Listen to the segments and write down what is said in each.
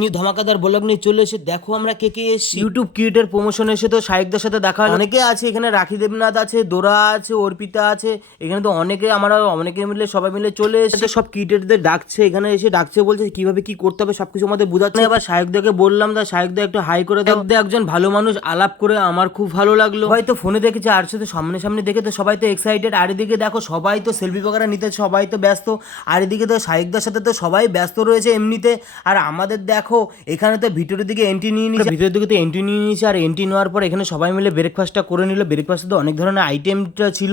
New ধমাকাদার blog নিয়ে চলে এসে দেখো আমরা কে কে এসেছি। ইউটিউব ক্রিয়েটার প্রমোশন এসে তো শাহেকদের সাথে দেখা অনেকে আছে, এখানে রাখি দেবনাথ আছে, দোরা আছে, অর্পিতা আছে, এখানে তো অনেকে আমরা অনেকে মিলে, সবাই মিলে চলে এসে সব ক্রিয়েটারদের ডাকছে, এখানে এসে ডাকছে, বলছে কীভাবে কি করতে হবে, সবকিছু আমাদের বোঝাচ্ছে। এবার শাহেকদাকে বললাম তা শাহেকদা, একটু হাই করে শাহেকদা একজন ভালো মানুষ, আলাপ করে আমার খুব ভালো লাগল। হয়তো ফোনে দেখেছে, আর সাথে সামনে সামনে দেখে তো সবাই তো এক্সাইটেড আর এদিকে দেখো, সবাই তো সেলফি বগারা নিতে সবাই তো ব্যস্ত। আর এদিকে তো শাহেকদার সাথে তো সবাই ব্যস্ত রয়েছে এমনিতে। আর আমাদের দেখো এখানে তো ভিতরের দিকে এন্ট্রি নিয়ে নিয়েছে। ভিতরের দিকে তো এন্ট্রি নিয়ে নিয়েছে আর এন্ট্রি নেওয়ার পর এখানে সবাই মিলে ব্রেকফাস্টটা করে নিল। ব্রেকফাস্টে তো অনেক ধরনের আইটেমটা ছিল।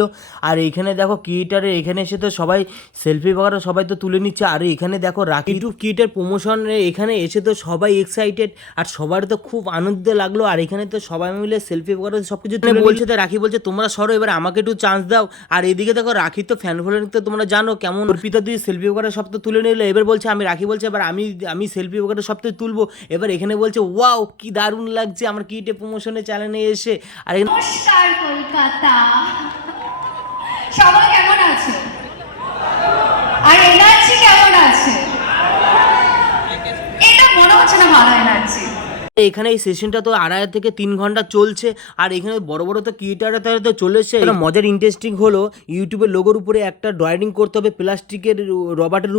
আর এখানে দেখো ক্রিয়েটারের এখানে এসে তো সবাই সেলফি বগারা সবাই তো তুলে নিচ্ছে। আর এখানে দেখো রাখি ইউটিউব ক্রিয়েটার প্রমোশন এখানে এসে তো সবাই এক্সাইটেড আর সবার তো খুব আনন্দ লাগল। আর এখানে তো সবাই মিলে সেলফি বগারা সব কিছু বলছে তো রাখি বলছে তোমরা সরো এবার আমাকে একটু চান্স দাও। আর এদিকে দেখো রাখি তো ফ্যান ফলোয়িং তো তোমরা জানো কেমন। অর্পিতা দিয়ে সেলফি বগারা সব তো তুলে নিলো। এবার বলছে আমি রাখি বলছে এবার আমি আমি সেলফি বগারা সব তো তুলবো। এবার এখানে বলছে, ওয়াও, কি দারুণ লাগছে। আমার কিটে প্রমোশনে চ্যানেলে এসে। আর নমস্কার কলকাতা। সবাই কেমন আছে আর এনার্জি কেমন আছে এটা মনে হচ্ছে না ভালো এনার্জি এখানে এই সেশনটা তো আড়াই থেকে তিন ঘণ্টা চলছে, আর এখানে বড় বড় তো ক্রিয়েটাররা তারা তো চলে এসছে এখানে মজার ইন্টারেস্টিং হলো ইউটিউবের লোগোর উপরে একটা ড্রয়িং করতে হবে প্লাস্টিকের রবার্টের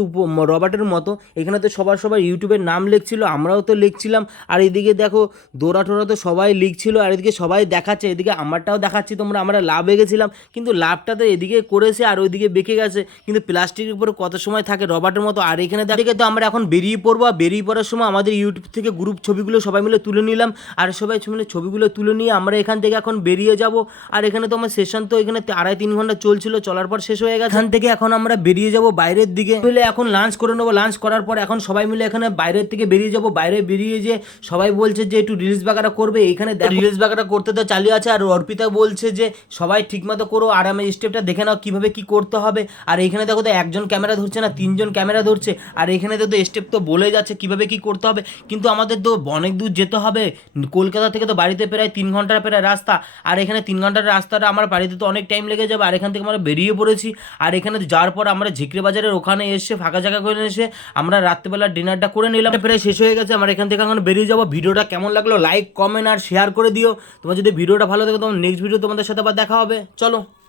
রবার্টের মতো। এখানে তো সবার সবার ইউটিউবের নাম লিখছিল, আমরাও তো লিখছিলাম। আর এদিকে দেখো দৌড়া টোরা তো সবাই লিখছিল, আর এদিকে সবাই দেখাচ্ছে, এদিকে আমারটাও দেখাচ্ছি, তোমরা আমরা লাভ গেছিলাম। কিন্তু লাভটা তো এদিকে করেছে, আর ওইদিকে বেঁকে গেছে। কিন্তু প্লাস্টিকের উপরে কত সময় থাকে রবার্টের মতো? আর এখানে দেখে তো আমরা এখন বেরিয়ে পড়ব বেরিয়ে পড়ার সময় আমাদের ইউটিউব থেকে গ্রুপ ছবিগুলো সবাই মিলে তুলে নিলাম, আর সবাই মিলে ছবিগুলো তুলে নিয়ে আমরা এখান থেকে এখন বেরিয়ে যাব। আর এখানে তো আমার সেশন তো এখানে আড়াই তিন ঘণ্টা চলছিল, চলার পর শেষ হয়ে গেছে। এখান থেকে এখন আমরা বেরিয়ে যাব বাইরের দিকে। মিলে এখন লাঞ্চ করে নেব। লাঞ্চ করার পর এখন সবাই মিলে এখানে বাইরের থেকে বেরিয়ে যাব। বাইরে বেরিয়ে যে সবাই বলছে যে একটু রিলস বাগারা করবে। এখানে রিলস বাগারা করতে তো চালিয়ে আছে, আর অর্পিতা বলছে যে সবাই ঠিকমতো করো, আর আমি স্টেপটা দেখে নাও কীভাবে কী করতে হবে। আর এখানে দেখো তো একজন ক্যামেরা ধরছে না, তিনজন ক্যামেরা ধরছে। আর এখানে তো স্টেপ তো বলে যাচ্ছে কীভাবে কি করতে হবে। কিন্তু আমাদের তো অনেক দূর যেতে হবে। কলকাতা থেকে তো বাড়িতে প্রায় তিন ঘণ্টার প্রায় রাস্তা। আর এখানে তিন ঘণ্টার রাস্তাটা আমার বাড়িতে তো অনেক টাইম লেগে যাবে। আর এখান থেকে আমরা বেরিয়ে পড়েছি। আর এখানে যাওয়ার পর আমরা ঝিকরে বাজারের ওখানে এসে ফাঁকা জায়গা করে এসে আমরা রাত্রেবেলা ডিনারটা করে নিলাম। প্রায় শেষ হয়ে গেছে। আমরা এখান থেকে এখন বেরিয়ে যাব। ভিডিওটা কেমন লাগল লাইক কমেন্ট আর শেয়ার করে দিও। তোমার যদি ভিডিওটা ভালো থাকে তোমার নেক্সট ভিডিও তোমাদের সাথে আবার দেখা হবে। চলো।